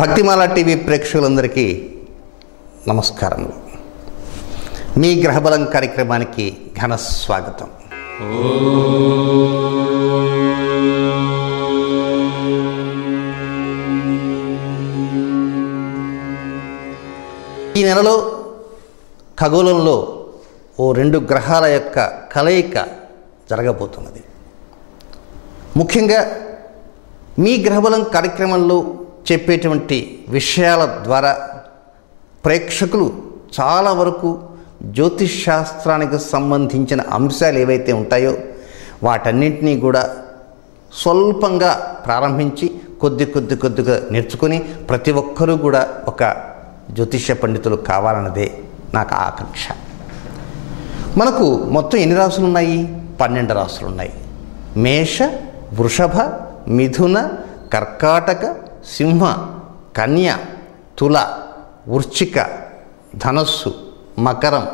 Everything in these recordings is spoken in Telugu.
భక్తిమాల టీవీ ప్రేక్షకులందరికీ నమస్కారములు. మీ గ్రహబలం కార్యక్రమానికి ఘన స్వాగతం. ఈ నెలలో ఖగోళంలో ఓ రెండు గ్రహాల యొక్క కలయిక జరగబోతున్నది. ముఖ్యంగా మీ గ్రహబలం కార్యక్రమంలో చెప్పేటువంటి విషయాల ద్వారా ప్రేక్షకులు చాలా వరకు జ్యోతిష్ శాస్త్రానికి సంబంధించిన అంశాలు ఏవైతే ఉంటాయో వాటన్నింటినీ కూడా స్వల్పంగా ప్రారంభించి కొద్దిగా నేర్చుకొని ప్రతి ఒక్కరూ కూడా ఒక జ్యోతిష పండితులు కావాలన్నదే నాకు ఆకాంక్ష. మనకు మొత్తం ఎన్ని రాసులు ఉన్నాయి? 12 రాసులు ఉన్నాయి. మేష, వృషభ, మిథున, కర్కాటక, సింహ, కన్య, తుల, వృశ్చిక, ధనస్సు, మకరం,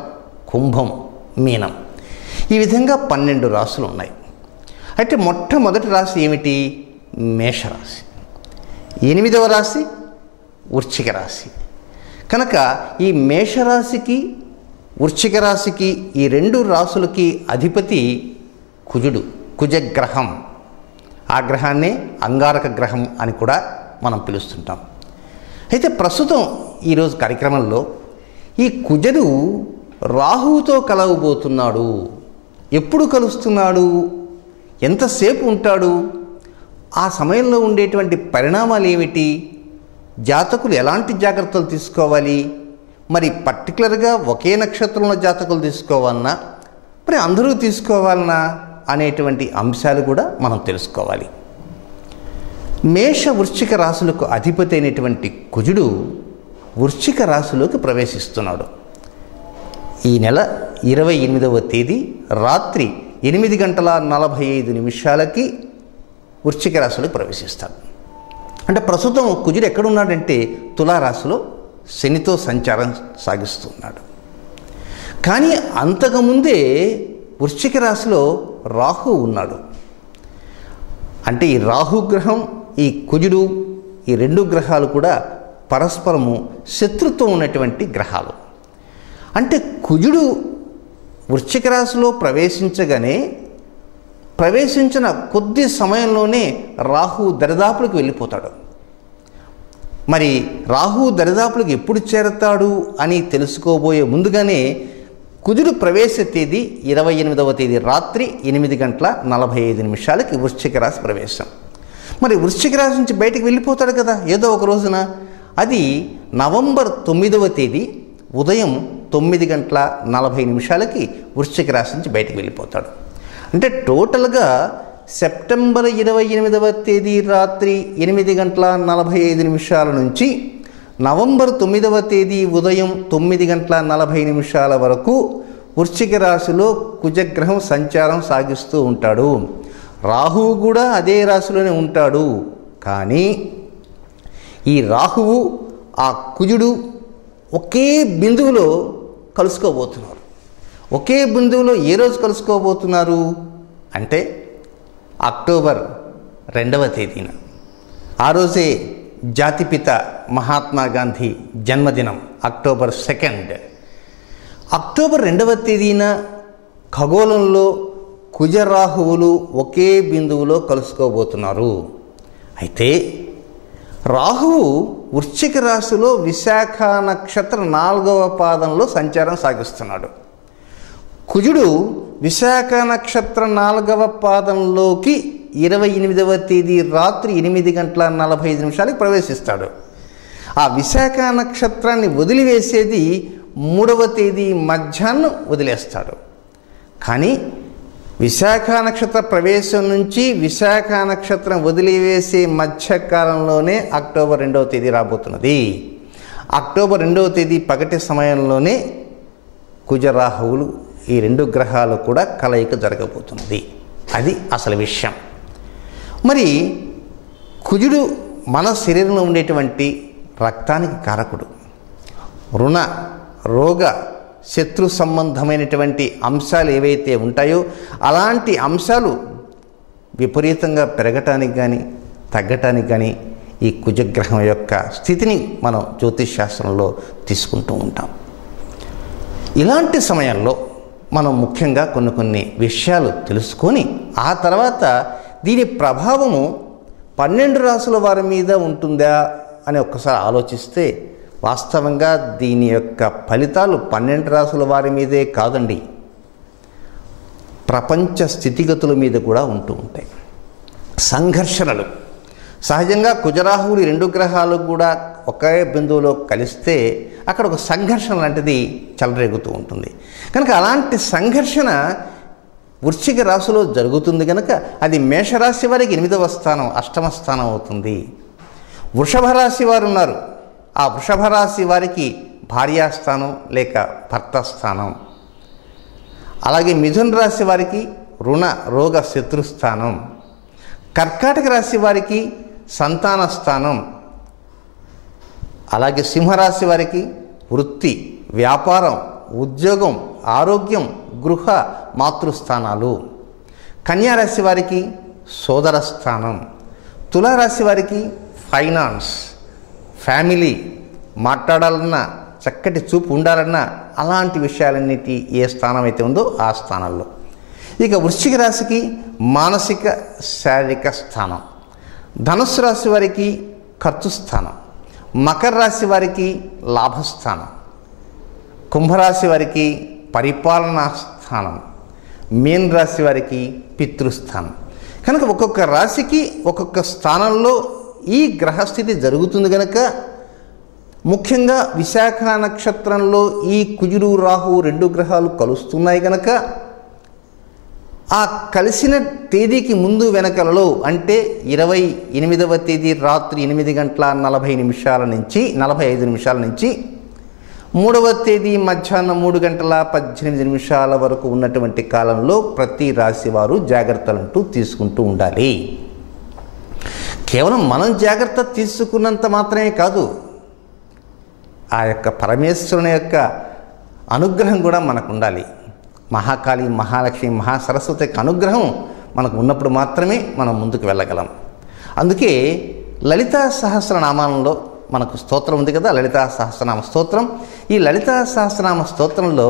కుంభం, మీనం. ఈ విధంగా 12 రాసులు ఉన్నాయి. అయితే మొట్టమొదటి రాశి ఏమిటి? మేషరాశి. 8వ రాశి వృశ్చిక రాశి. కనుక ఈ మేషరాశికి వృశ్చిక రాశికి ఈ రెండు రాసులకి అధిపతి కుజుడు, కుజగ్రహం. ఆ గ్రహాన్నే అంగారక గ్రహం అని కూడా మనం పిలుస్తుంటాం. అయితే ప్రస్తుతం ఈరోజు కార్యక్రమంలో ఈ కుజుడు రాహువుతో కలవబోతున్నాడు. ఎప్పుడు కలుస్తున్నాడు? ఎంతసేపు ఉంటాడు? ఆ సమయంలో ఉండేటువంటి పరిణామాలు ఏమిటి? జాతకులు ఎలాంటి జాగ్రత్తలు తీసుకోవాలి? మరి పర్టికులర్గా ఒకే నక్షత్రంలో జాతకులు తీసుకోవాలన్నా మరి అందరూ తీసుకోవాలన్నా అనేటువంటి అంశాలు కూడా మనం తెలుసుకోవాలి. మేష వృశ్చిక రాశులకు అధిపతి అయినటువంటి కుజుడు వృశ్చిక రాశిలోకి ప్రవేశిస్తున్నాడు. ఈ నెల 28వ తేదీ రాత్రి 8:45 వృశ్చిక రాశిలోకి ప్రవేశిస్తాడు. అంటే ప్రస్తుతం కుజుడు ఎక్కడున్నాడంటే తులారాశిలో శనితో సంచారం సాగిస్తున్నాడు. కానీ అంతకుముందే వృశ్చిక రాశిలో రాహు ఉన్నాడు. అంటే ఈ రాహుగ్రహం, ఈ కుజుడు, ఈ రెండు గ్రహాలు కూడా పరస్పరము శత్రుత్వం ఉన్నటువంటి గ్రహాలు. అంటే కుజుడు వృశ్చిక రాశిలో ప్రవేశించిన కొద్ది సమయంలోనే రాహు దరిదాపులకు వెళ్ళిపోతాడు. మరి రాహు దరిదాపులకు ఎప్పుడు చేరతాడు అని తెలుసుకోబోయే ముందుగానే కుజుడు ప్రవేశ తేదీ 28వ తేదీ రాత్రి 8:45 వృశ్చిక రాశి ప్రవేశం. మరి వృశ్చిక రాశి నుంచి బయటికి వెళ్ళిపోతాడు కదా ఏదో ఒక రోజున. అది నవంబర్ 9వ తేదీ ఉదయం 9:40 వృశ్చిక రాశి నుంచి బయటికి వెళ్ళిపోతాడు. అంటే టోటల్గా సెప్టెంబర్ 28వ తేదీ రాత్రి 8:45 నుంచి నవంబర్ 9వ తేదీ ఉదయం 9:40 వరకు వృశ్చిక రాశిలో కుజగ్రహం సంచారం సాగిస్తూ ఉంటాడు. రాహువు కూడా అదే రాశిలోనే ఉంటాడు. కానీ ఈ రాహువు ఆ కుజుడు ఒకే బిందువులో కలుసుకోబోతున్నారు. ఒకే బిందువులో ఏ రోజు కలుసుకోబోతున్నారు అంటే అక్టోబర్ 2వ తేదీన. ఆ రోజే జాతిపిత మహాత్మా గాంధీ జన్మదినం అక్టోబర్ 2. అక్టోబర్ 2వ తేదీన ఖగోళంలో కుజరాహువులు ఒకే బిందువులో కలుసుకోబోతున్నారు. అయితే రాహువు వృశ్చిక రాశిలో విశాఖ నక్షత్ర 4వ పాదంలో సంచారం సాగిస్తున్నాడు. కుజుడు విశాఖ నక్షత్ర 4వ పాదంలోకి 28వ తేదీ రాత్రి 8:45 ప్రవేశిస్తాడు. ఆ విశాఖ నక్షత్రాన్ని వదిలివేసేది 3వ తేదీ మధ్యాహ్నం వదిలేస్తాడు. కానీ విశాఖ నక్షత్ర ప్రవేశం నుంచి విశాఖ నక్షత్రం వదిలివేసే మధ్యకాలంలోనే అక్టోబర్ 2వ తేదీ రాబోతున్నది. అక్టోబర్ 2వ తేదీ పగటి సమయంలోనే కుజరాహువులు ఈ రెండు గ్రహాలు కూడా కలయిక జరగబోతున్నది. అది అసలు విషయం. మరి కుజుడు మన శరీరంలో ఉండేటువంటి రక్తానికి కారకుడు. రుణ, రోగ, శత్రు సంబంధమైనటువంటి అంశాలు ఏవైతే ఉంటాయో అలాంటి అంశాలు విపరీతంగా పెరగటానికి కానీ తగ్గటానికి కానీ ఈ కుజగ్రహం యొక్క స్థితిని మనం జ్యోతిష్ శాస్త్రంలో తీసుకుంటూ ఉంటాం. ఇలాంటి సమయంలో మనం ముఖ్యంగా కొన్ని విషయాలు తెలుసుకొని ఆ తర్వాత దీని ప్రభావము 12 రాసుల వారి మీద ఉంటుందా అని ఒక్కసారి ఆలోచిస్తే వాస్తవంగా దీని యొక్క ఫలితాలు 12 రాసుల వారి మీదే కాదండి, ప్రపంచ స్థితిగతుల మీద కూడా ఉంటూ ఉంటాయి. సంఘర్షణలు సహజంగా కుజరాహువులు 2 గ్రహాలు కూడా ఒకే బిందువులో కలిస్తే అక్కడ ఒక సంఘర్షణ లాంటిది చెలరేగుతూ ఉంటుంది. కనుక అలాంటి సంఘర్షణ వృశ్చిక రాశిలో జరుగుతుంది కనుక అది మేషరాశి వారికి 8వ స్థానం, అష్టమ స్థానం అవుతుంది. వృషభ రాశి వారు ఉన్నారు, ఆ వృషభ రాశి వారికి భార్యాస్థానం లేక భర్త స్థానం. అలాగే మిథున రాశి వారికి రుణ రోగ శత్రుస్థానం. కర్కాటక రాశి వారికి సంతాన స్థానం. అలాగే సింహరాశి వారికి వృత్తి, వ్యాపారం, ఉద్యోగం, ఆరోగ్యం, గృహ, మాతృస్థానాలు. కన్యారాశి వారికి సోదర స్థానం. తులారాశి వారికి ఫైనాన్స్, ఫ్యామిలీ, మాట్లాడాలన్నా చక్కటి చూపు ఉండాలన్నా అలాంటి విషయాలన్నిటి ఏ స్థానం అయితే ఉందో ఆ స్థానాల్లో. ఇక వృశ్చిక రాశికి మానసిక శారీరక స్థానం. ధనుస్సు రాశి వారికి ఖర్చు స్థానం. మకర రాశి వారికి లాభస్థానం. కుంభరాశి వారికి పరిపాలనా స్థానం. మీన రాశి వారికి పితృస్థానం. కనుక ఒక్కొక్క రాశికి ఒక్కొక్క స్థానంలో ఈ గ్రహస్థితి జరుగుతుంది కనుక ముఖ్యంగా విశాఖ నక్షత్రంలో ఈ కుజుడు రాహు 2 గ్రహాలు కలుస్తున్నాయి కనుక ఆ కలిసిన తేదీకి ముందు వెనకలలో అంటే 28వ తేదీ రాత్రి 8:40 నుంచి 45 నుంచి 3వ తేదీ మధ్యాహ్నం 3:18 వరకు ఉన్నటువంటి కాలంలో ప్రతి రాశి వారు జాగ్రత్తలంటూ తీసుకుంటూ ఉండాలి. కేవలం మనం జాగ్రత్త తీసుకున్నంత మాత్రమే కాదు, ఆ యొక్క పరమేశ్వరుని యొక్క అనుగ్రహం కూడా మనకు ఉండాలి. మహాకాళి, మహాలక్ష్మి, మహాసరస్వతి యొక్క అనుగ్రహం మనకు ఉన్నప్పుడు మాత్రమే మనం ముందుకు వెళ్ళగలం. అందుకే లలితా సహస్రనామాలలో మనకు స్తోత్రం ఉంది కదా, లలితా సహస్రనామ స్తోత్రం. ఈ లలితా సహస్రనామ స్తోత్రంలో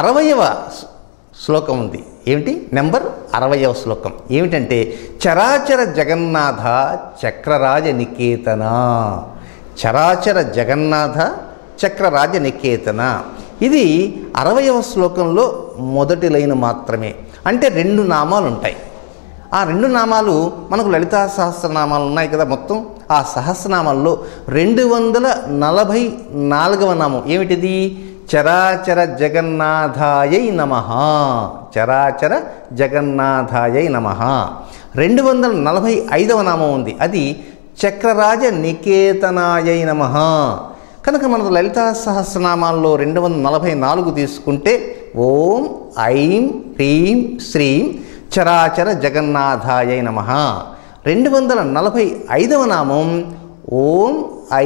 60వ శ్లోకం ఉంది. ఏమిటి? నెంబర్ 60వ శ్లోకం ఏమిటంటే చరాచర జగన్నాథ చక్రరాజ నికేతన. చరాచర జగన్నాథ చక్రరాజ నికేతన. ఇది 60వ శ్లోకంలో మొదటి లైన్ మాత్రమే. అంటే 2 నామాలు ఉంటాయి. ఆ 2 నామాలు మనకు లలితా సహస్రనామాలు ఉన్నాయి కదా మొత్తం. ఆ సహస్రనామాల్లో 244వ నామం ఏమిటిది? చరాచర జగన్నాథాయై నమః. చరాచర జగన్నాథాయై నమః. 245వ నామం ఉంది, అది చక్రరాజ నికేతనాయై నమః. కనుక మన లలితా సహస్రనామాల్లో 244 తీసుకుంటే ఓం ఐం హ్రీం శ్రీం చరాచర జగన్నాథాయై నమః. 245వ నామం ఓం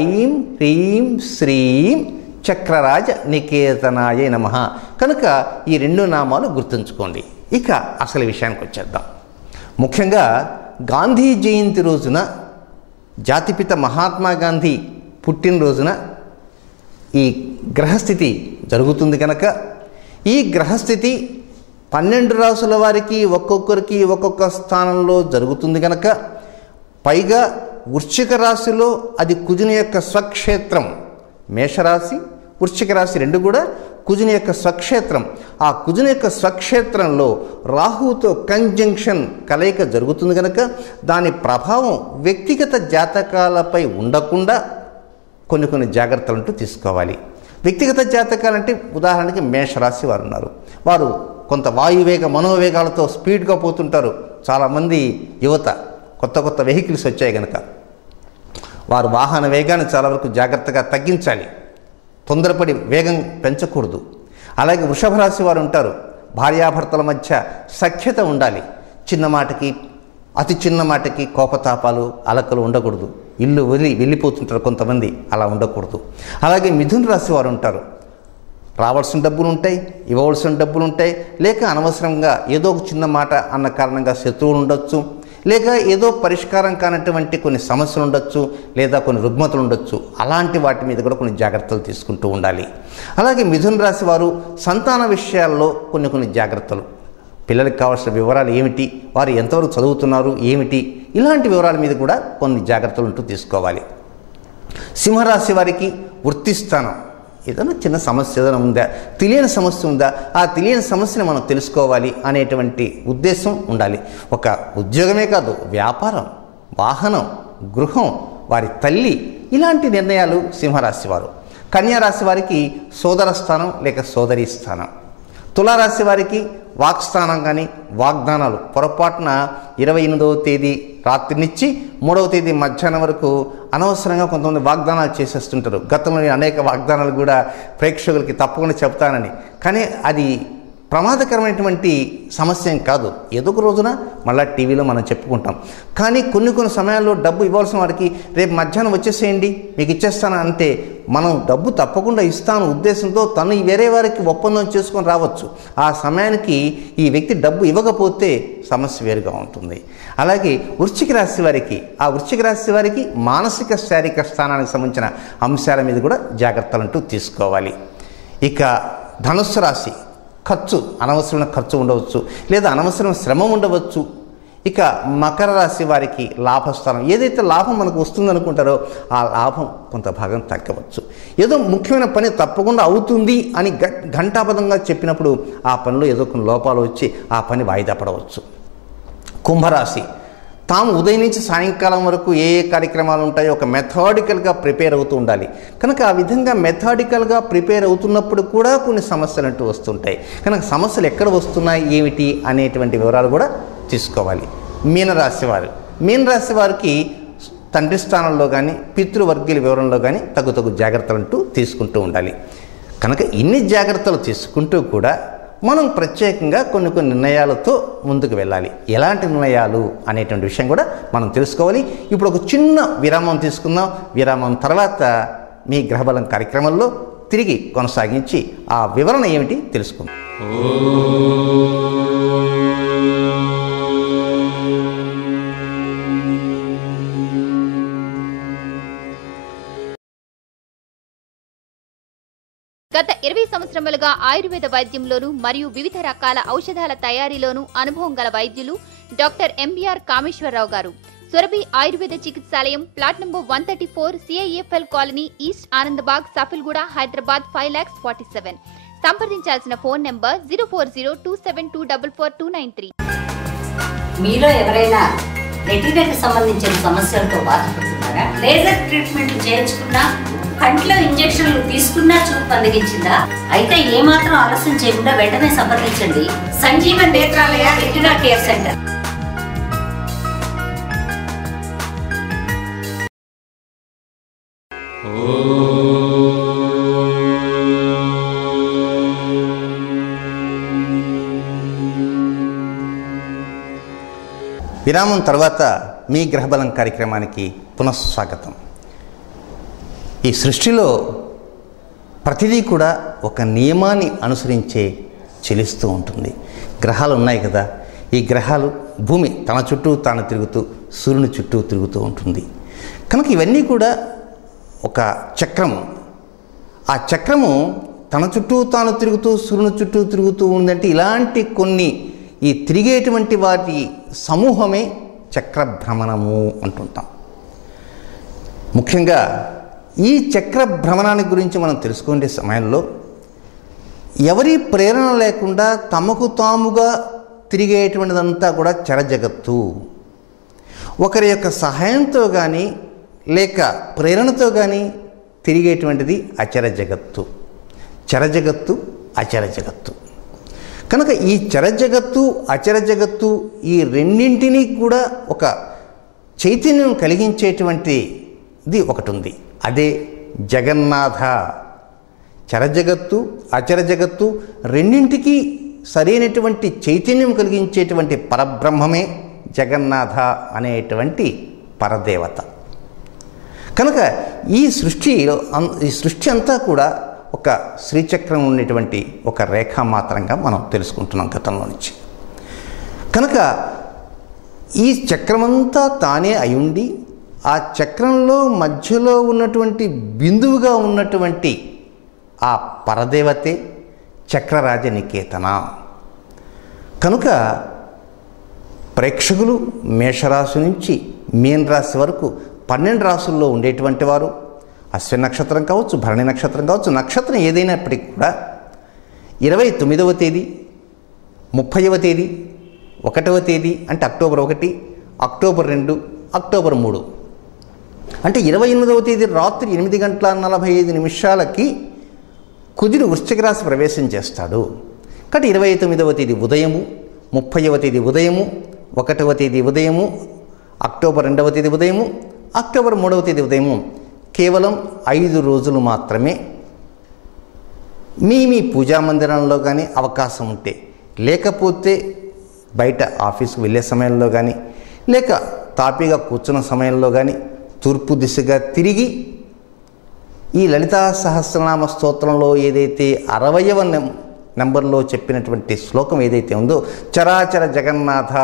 ఐం హ్రీం శ్రీం చక్రరాజ నికేతనాయై నమః. కనుక ఈ 2 నామాలు గుర్తుంచుకోండి. ఇక అసలు విషయానికి వచ్చేద్దాం. ముఖ్యంగా గాంధీ జయంతి రోజున, జాతిపిత మహాత్మా గాంధీ పుట్టినరోజున ఈ గ్రహస్థితి జరుగుతుంది కనుక ఈ గ్రహస్థితి 12 రాసుల వారికి ఒక్కొక్కరికి ఒక్కొక్క స్థానంలో జరుగుతుంది కనుక, పైగా వృశ్చిక రాశిలో అది కుజుని యొక్క స్వక్షేత్రం. మేషరాశి, వృశ్చిక రాశి 2 కూడా కుజుని యొక్క స్వక్షేత్రం. ఆ కుజుని యొక్క స్వక్షేత్రంలో రాహుతో కంజంక్షన్ కలయిక జరుగుతుంది కనుక దాని ప్రభావం వ్యక్తిగత జాతకాలపై ఉండకుండా కొన్ని జాగ్రత్తలంటూ తీసుకోవాలి. వ్యక్తిగత జాతకాలంటే ఉదాహరణకి మేషరాశి వారు ఉన్నారు. వారు కొంత వాయువేగ మనోవేగాలతో స్పీడ్గా పోతుంటారు. చాలామంది యువత కొత్త వెహికల్స్ వచ్చాయి కనుక వారు వాహన వేగాన్ని చాలా వరకు జాగ్రత్తగా తగ్గించాలి. తొందరపడి వేగం పెంచకూడదు. అలాగే వృషభ రాశి వారు ఉంటారు. భార్యాభర్తల మధ్య సఖ్యత ఉండాలి. చిన్న మాటకి, అతి చిన్న మాటకి కోపతాపాలు, అలకలు ఉండకూడదు. ఇల్లు వెళ్ళిపోతుంటారు కొంతమంది, అలా ఉండకూడదు. అలాగే మిథున రాశి వారు ఉంటారు. రావాల్సిన డబ్బులు ఉంటాయి, ఇవ్వవలసిన డబ్బులు ఉంటాయి, లేక అనవసరంగా ఏదో ఒక చిన్న మాట అన్న కారణంగా శత్రువులు ఉండొచ్చు, లేక ఏదో పరిష్కారం కానటువంటి కొన్ని సమస్యలు ఉండొచ్చు, లేదా కొన్ని రుగ్మతలు ఉండొచ్చు. అలాంటి వాటి మీద కూడా కొన్ని జాగ్రత్తలు తీసుకుంటూ ఉండాలి. అలాగే మిథున రాశి వారు సంతాన విషయాల్లో కొన్ని జాగ్రత్తలు, పిల్లలకు కావాల్సిన వివరాలు ఏమిటి, వారు ఎంతవరకు చదువుతున్నారు ఏమిటి, ఇలాంటి వివరాల మీద కూడా కొన్ని జాగ్రత్తలు ఉంటూ తీసుకోవాలి. సింహరాశి వారికి వృత్తి స్థానం, ఏదైనా చిన్న సమస్య ఏదైనా ఉందా, తెలియని సమస్య ఉందా, ఆ తెలియని సమస్యను మనం తెలుసుకోవాలి అనేటువంటి ఉద్దేశం ఉండాలి. ఒక ఉద్యోగమే కాదు, వ్యాపారం, వాహనం, గృహం, వారి తల్లి, ఇలాంటి నిర్ణయాలు సింహరాశి వారు. కన్యారాశి వారికి సోదర స్థానం లేక సోదరీ స్థానం. తులారాశి వారికి వాక్స్థానం కానీ వాగ్దానాలు పొరపాటున 28వ తేదీ రాత్రి నుంచి 3వ తేదీ మధ్యాహ్నం వరకు అనవసరంగా కొంతమంది వాగ్దానాలు చేసేస్తుంటారు. గతంలో అనేక వాగ్దానాలు కూడా ప్రేక్షకులకి తప్పకుండా చెప్తానని, కానీ అది ప్రమాదకరమైనటువంటి సమస్య ఏం కాదు. ఏదో ఒక రోజున మళ్ళీ టీవీలో మనం చెప్పుకుంటాం. కానీ కొన్ని సమయాల్లో డబ్బు ఇవ్వాల్సిన వారికి రేపు మధ్యాహ్నం వచ్చేసేయండి మీకు ఇచ్చేస్తాను అంటే మనం డబ్బు తప్పకుండా ఇస్తాను ఉద్దేశంతో తను వేరే వారికి ఒప్పందం చేసుకొని రావచ్చు. ఆ సమయానికి ఈ వ్యక్తి డబ్బు ఇవ్వకపోతే సమస్య వేరుగా ఉంటుంది. అలాగే వృశ్చిక రాశి వారికి మానసిక శారీరక స్థానానికి సంబంధించిన అంశాల మీద కూడా జాగ్రత్తలంటూ తీసుకోవాలి. ఇక ధనుస్సు రాశి, అనవసరమైన ఖర్చు ఉండవచ్చు, లేదా అనవసరమైన శ్రమ ఉండవచ్చు. ఇక మకర రాశి వారికి లాభస్థానం, ఏదైతే లాభం మనకు వస్తుందనుకుంటారో ఆ లాభం కొంత భాగం తగ్గవచ్చు. ఏదో ముఖ్యమైన పని తప్పకుండా అవుతుంది అని ఘంటాపథంగా చెప్పినప్పుడు ఆ పనిలో ఏదో కొన్ని లోపాలు వచ్చి ఆ పని వాయిదా పడవచ్చు. కుంభరాశి, తాము ఉదయం నుంచి సాయంకాలం వరకు ఏ కార్యక్రమాలు ఉంటాయో ఒక మెథాడికల్గా ప్రిపేర్ అవుతూ ఉండాలి. కనుక ఆ విధంగా మెథాడికల్గా ప్రిపేర్ అవుతున్నప్పుడు కూడా కొన్ని సమస్యలు అంటూ వస్తుంటాయి. కనుక సమస్యలు ఎక్కడ వస్తున్నాయి ఏమిటి అనేటువంటి వివరాలు కూడా తీసుకోవాలి. మీనరాశి వారికి తండ్రి స్థానంలో కానీ పితృవర్గీయుల వివరంలో కానీ తగు జాగ్రత్తలు అంటూ తీసుకుంటూ ఉండాలి. కనుక ఇన్ని జాగ్రత్తలు తీసుకుంటూ కూడా మనం ప్రత్యేకంగా కొన్ని నిర్ణయాలతో ముందుకు వెళ్ళాలి. ఎలాంటి నిర్ణయాలు అనేటువంటి విషయం కూడా మనం తెలుసుకోవాలి. ఇప్పుడు ఒక చిన్న విరామం తీసుకుందాం. విరామం తర్వాత మీ గ్రహబలం కార్యక్రమంలో తిరిగి కొనసాగించి ఆ వివరణ ఏమిటి తెలుసుకుందాం. గత 20 సంవత్సరములుగా ఆయుర్వేద వైద్యంలోను మరియు వివిధ రకాల ఔషధాల తయారీలోను అనుభవం గల వైద్యులు డాక్టర్ ఎంబీఆర్ కామేశ్వరరావు గారు. Surabhi Ayurveda Chikitsalayam, plot number 134, CIFL colony, east Anandbagh, Safilguda, Hyderabad 5,47,000. సంప్రదించాల్సిన ఫోన్ నంబర్ 040272449293. మీలో ఎవరైనా రెటీనాకి సంబంధించిన సమస్యలతో బాధపడుతున్నారా? లేజర్ ట్రీట్మెంట్ చేయించుకున్నా, కంట్లో ఇంజెక్షన్లు తీసుకున్నా చూపు మందగించిందా? అయితే ఏమాత్రం ఆలస్యం చేయకుండా వెంటనే సంప్రదించండి Sanjeevan Netralaya retina care centre. విరామం తర్వాత మీ గ్రహబలం కార్యక్రమానికి పునఃస్వాగతం. ఈ సృష్టిలో ప్రతిదీ కూడా ఒక నియమాన్ని అనుసరించే చెలిస్తూ ఉంటుంది. గ్రహాలు ఉన్నాయి కదా, ఈ గ్రహాలు భూమి తన చుట్టూ తాను తిరుగుతూ సూర్యుని చుట్టూ తిరుగుతూ ఉంటుంది. కనుక ఇవన్నీ కూడా ఒక చక్రము. ఆ చక్రము తన చుట్టూ తాను తిరుగుతూ సూర్యుని చుట్టూ తిరుగుతూ ఉందంటే ఇలాంటి కొన్ని ఈ తిరిగేటువంటి వాటి సమూహమే చక్రభ్రమణము అంటుంటాం. ముఖ్యంగా ఈ చక్ర భ్రమణాన్ని గురించి మనం తెలుసుకునే సమయంలో ఎవరి ప్రేరణ లేకుండా తమకు తాముగా తిరిగేటువంటిదంతా కూడా చరజగత్తు. ఒకరి యొక్క సహాయంతో కానీ లేక ప్రేరణతో కానీ తిరిగేటువంటిది అచర జగత్తు. చరజగత్తు, అచర జగత్తు. కనుక ఈ చరజగత్తు, అచర జగత్తు ఈ రెండింటినీ కూడా ఒక చైతన్యం కలిగించేటువంటిది ఒకటి ఉంది. అదే జగన్నాథ. చరజగత్తు, అచర జగత్తు రెండింటికి సరైనటువంటి చైతన్యం కలిగించేటువంటి పరబ్రహ్మమే జగన్నాథ అనేటువంటి పరదేవత. కనుక ఈ సృష్టి అంతా కూడా ఒక శ్రీచక్రం ఉండేటువంటి ఒక రేఖా మాత్రంగా మనం తెలుసుకుంటున్నాం గతంలో నుంచి. కనుక ఈ చక్రమంతా తానే అయుండి ఆ చక్రంలో మధ్యలో ఉన్నటువంటి బిందువుగా ఉన్నటువంటి ఆ పరదేవతే చక్రరాజ నికేతన. కనుక ప్రేక్షకులు మేషరాశి నుంచి మీన రాశి వరకు 12 రాశుల్లో ఉండేటువంటి వారు అశ్విని నక్షత్రం కావచ్చు, భరణి నక్షత్రం కావచ్చు, నక్షత్రం ఏదైనప్పటికీ కూడా 29వ తేదీ, 30వ తేదీ, 1వ తేదీ అంటే అక్టోబర్ 1, అక్టోబర్ 2, అక్టోబర్ 3 అంటే 28వ తేదీ రాత్రి 8:45 కుజుడు వృశ్చిక రాశి ప్రవేశం చేస్తాడు. కాబట్టి 29వ తేదీ ఉదయము, 30వ తేదీ ఉదయము, 1వ తేదీ ఉదయము, అక్టోబర్ 2వ తేదీ ఉదయము, అక్టోబర్ 3వ తేదీ ఉదయము కేవలం 5 రోజులు మాత్రమే మీ పూజా మందిరంలో కానీ అవకాశం ఉంటే, లేకపోతే బయట ఆఫీస్కి వెళ్ళే సమయంలో కానీ, లేక తాపీగా కూర్చున్న సమయంలో కానీ తూర్పు దిశగా తిరిగి ఈ లలితా సహస్రనామ స్తోత్రంలో ఏదైతే 60వ నెంబర్లో చెప్పినటువంటి శ్లోకం ఏదైతే ఉందో, చరాచర జగన్నాథ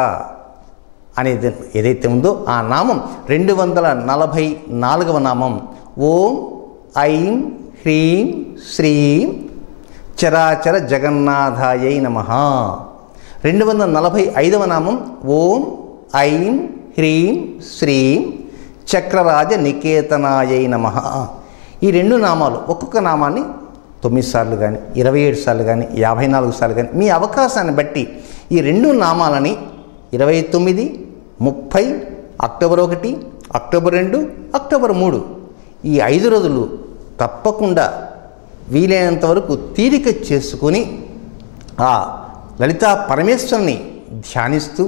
అనేది ఏదైతే ఉందో ఆ నామం 244వ నామం ఓం ఐం హ్రీం శ్రీం చరాచర జగన్నాథాయై నమః. 245వ నామం ఓం ఐం హ్రీం శ్రీం చక్రరాజ నికేతనాయై నమః. ఈ 2 నామాలు ఒక్కొక్క నామాన్ని 9 సార్లు కానీ, 27 సార్లు కానీ, 54 సార్లు కానీ మీ అవకాశాన్ని బట్టి ఈ 2 నామాలని 29, 30, అక్టోబర్ 1, అక్టోబర్ 2, అక్టోబర్ 3 ఈ 5 రోజులు తప్పకుండా వీలైనంత వరకు తీరిక చేసుకొని ఆ లలితా పరమేశ్వరుని ధ్యానిస్తూ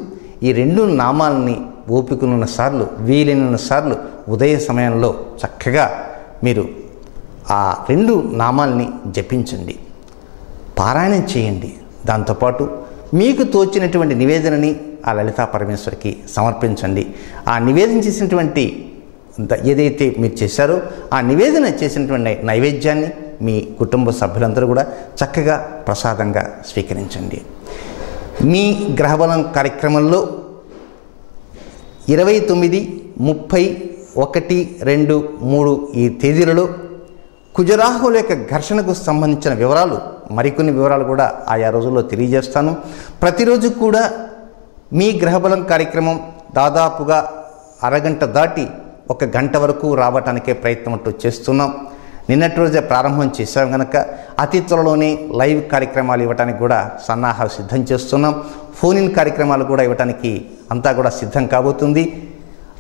ఈ 2 నామాలని ఓపికనున్న సార్లు, వీలైన సార్లు ఉదయ సమయంలో చక్కగా మీరు ఆ 2 నామాల్ని జపించండి, పారాయణం చేయండి. దాంతోపాటు మీకు తోచినటువంటి నివేదనని ఆ లలితా పరమేశ్వరికి సమర్పించండి. ఆ నివేదన చేసినటువంటి ఏదైతే మీరు చేశారో ఆ నివేదన చేసినటువంటి నైవేద్యాన్ని మీ కుటుంబ సభ్యులందరూ కూడా చక్కగా ప్రసాదంగా స్వీకరించండి. మీ గ్రహబలం కార్యక్రమంలో 29, 30, 1, 2, 3 ఈ తేదీలలో కుజరాహుల యొక్క ఘర్షణకు సంబంధించిన వివరాలు, మరికొన్ని వివరాలు కూడా ఆయా రోజుల్లో తెలియజేస్తాను. ప్రతిరోజు కూడా మీ గ్రహబలం కార్యక్రమం దాదాపుగా అరగంట దాటి 1 గంట వరకు రావటానికే ప్రయత్నం అంటూ చేస్తున్నాం. నిన్నటి రోజే ప్రారంభం చేశాం కనుక అతి త్వరలోనే లైవ్ కార్యక్రమాలు ఇవ్వడానికి కూడా సన్నాహాలు సిద్ధం చేస్తున్నాం. ఫోన్ ఇన్ కార్యక్రమాలు కూడా ఇవ్వడానికి అంతా కూడా సిద్ధం కాబోతుంది.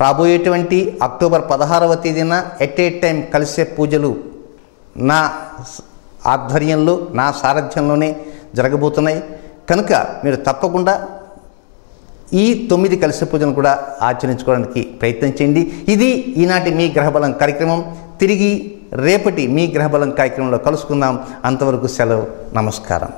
రాబోయేటువంటి అక్టోబర్ 16వ తేదీన ఎట్ ఏ టైం కలిసే పూజలు నా ఆధ్వర్యంలో, నా సారథ్యంలోనే జరగబోతున్నాయి. కనుక మీరు తప్పకుండా ఈ 9 కలిసే పూజను కూడా ఆచరించుకోవడానికి ప్రయత్నం చేయండి. ఇది ఈనాటి మీ గ్రహబలం కార్యక్రమం. తిరిగి రేపటి మీ గ్రహబలం కార్యక్రమంలో కలుసుకుందాం. అంతవరకు సెలవు. నమస్కారం.